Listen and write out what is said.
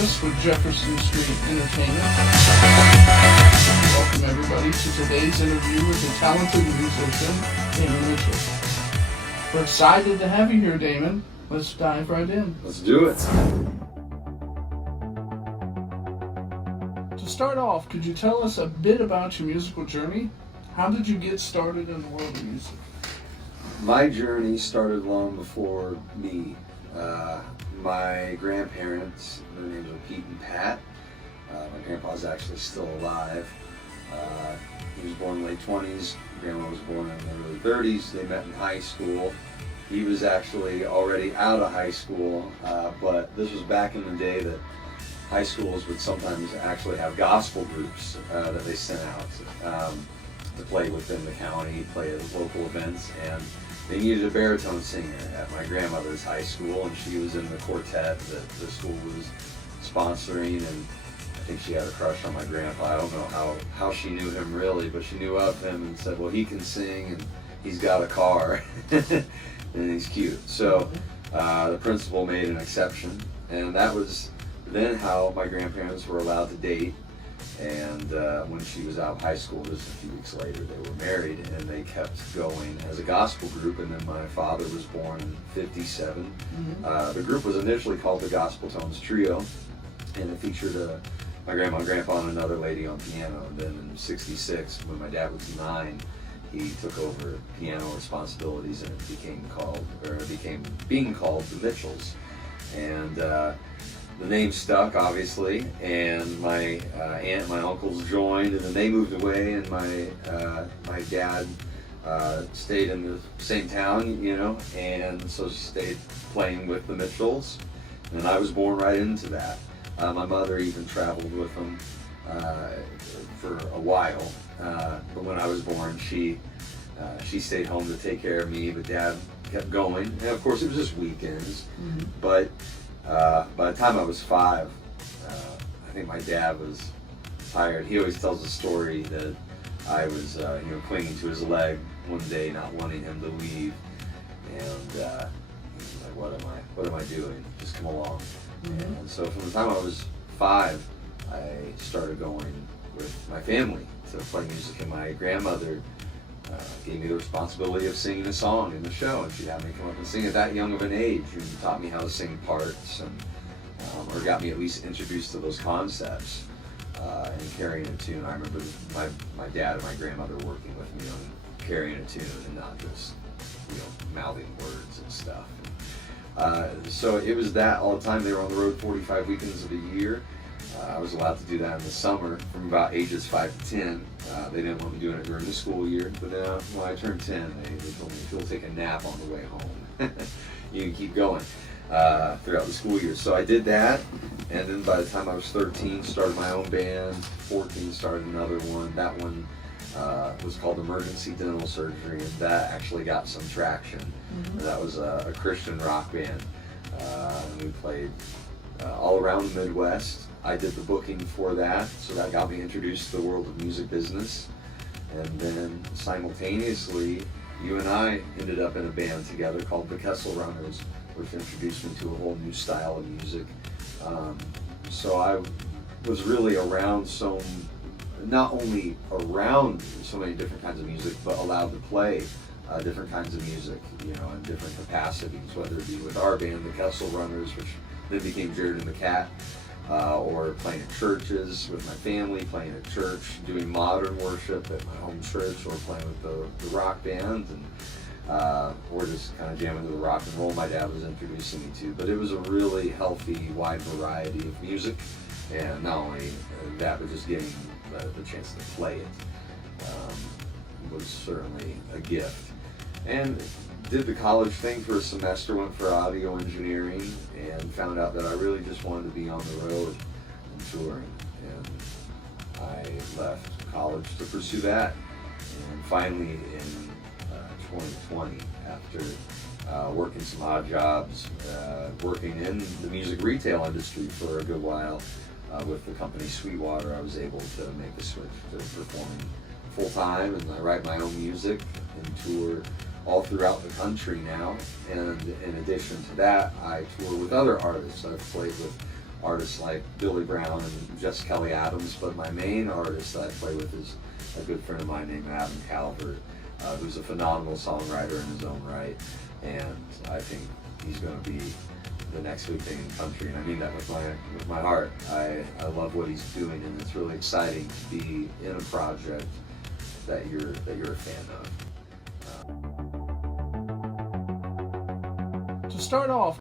Davis with Jefferson Street Entertainment. Welcome everybody to today's interview with the talented musician, Damon Mitchell. We're excited to have you here, Damon. Let's dive right in. Let's do it. To start off, could you tell us a bit about your musical journey? How did you get started in the world of music? My journey started long before me. My grandparents, their names were Pete and Pat. My grandpa's actually still alive. He was born in the late 20s. Grandma was born in the early 30s. They met in high school. He was actually already out of high school, but this was back in the day that high schools would sometimes actually have gospel groups that they sent out to play within the county, play at local events, and they needed a baritone singer at my grandmother's high school, and she was in the quartet that the school was sponsoring, and I think she had a crush on my grandpa. I don't know how she knew him really, but she knew of him and said, well, he can sing and he's got a car and he's cute. So the principal made an exception, and that was then how my grandparents were allowed to date. And when she was out of high school, just a few weeks later, they were married, and they kept going as a gospel group. And then my father was born in '57. The group was initially called the Gospel Tones Trio, and it featured my grandma and grandpa and another lady on piano. And then in '66, when my dad was 9, he took over piano responsibilities, and it became being called the Mitchells. And the name stuck, obviously, and my aunt and my uncles joined, and then they moved away, and my dad stayed in the same town, and so she stayed playing with the Mitchells, and I was born right into that. My mother even traveled with them for a while, but when I was born, she stayed home to take care of me, but Dad kept going, and of course it was just weekends, but by the time I was 5, I think my dad was tired. He always tells a story that I was, clinging to his leg one day, not wanting him to leave, and he was like, "What am I doing? Just come along." And so from the time I was 5, I started going with my family to play music, and my grandmother gave me the responsibility of singing a song in the show, and she'd have me come up and sing at that young of an age, and taught me how to sing parts, and or got me at least introduced to those concepts and carrying a tune. I remember my dad and my grandmother working with me on carrying a tune and not just mouthing words and stuff. So it was that all the time. They were on the road 45 weekends of the year. I was allowed to do that in the summer from about ages 5 to 10. They didn't want me doing it during the school year, but when I turned 10, they told me if you'll take a nap on the way home, you can keep going throughout the school year. So I did that, and then by the time I was 13, started my own band. 14, started another one. That one was called Emergency Dental Surgery, and that actually got some traction. That was a Christian rock band. And we played all around the Midwest. I did the booking for that, so that got me introduced to the world of music business. And then simultaneously, you and I ended up in a band together called the Kessel Runners, which introduced me to a whole new style of music. So I was really not only around so many different kinds of music, but allowed to play different kinds of music, in different capacities, whether it be with our band, the Kessel Runners, which then became Jared and the Cat, or playing at churches with my family, playing at church, doing modern worship at my home church, or playing with the rock band, and or just kind of jamming to the rock and roll my dad was introducing me to. But it was a really healthy, wide variety of music, and not only that, but just getting the chance to play it was certainly a gift. And did the college thing for a semester, went for audio engineering, and found out that I really just wanted to be on the road and touring. And I left college to pursue that. And finally in 2020, after working some odd jobs, working in the music retail industry for a good while with the company Sweetwater, I was able to make the switch to performing full-time, and I write my own music and tour all throughout the country now. And in addition to that, I tour with other artists. I've played with artists like Billy Brown and Jess Kelly Adams, but my main artist that I play with is a good friend of mine named Adam Calvert, who's a phenomenal songwriter in his own right, and I think he's going to be the next big thing in the country, and I mean that with my heart. I love what he's doing, and it's really exciting to be in a project that you're a fan of. To start off,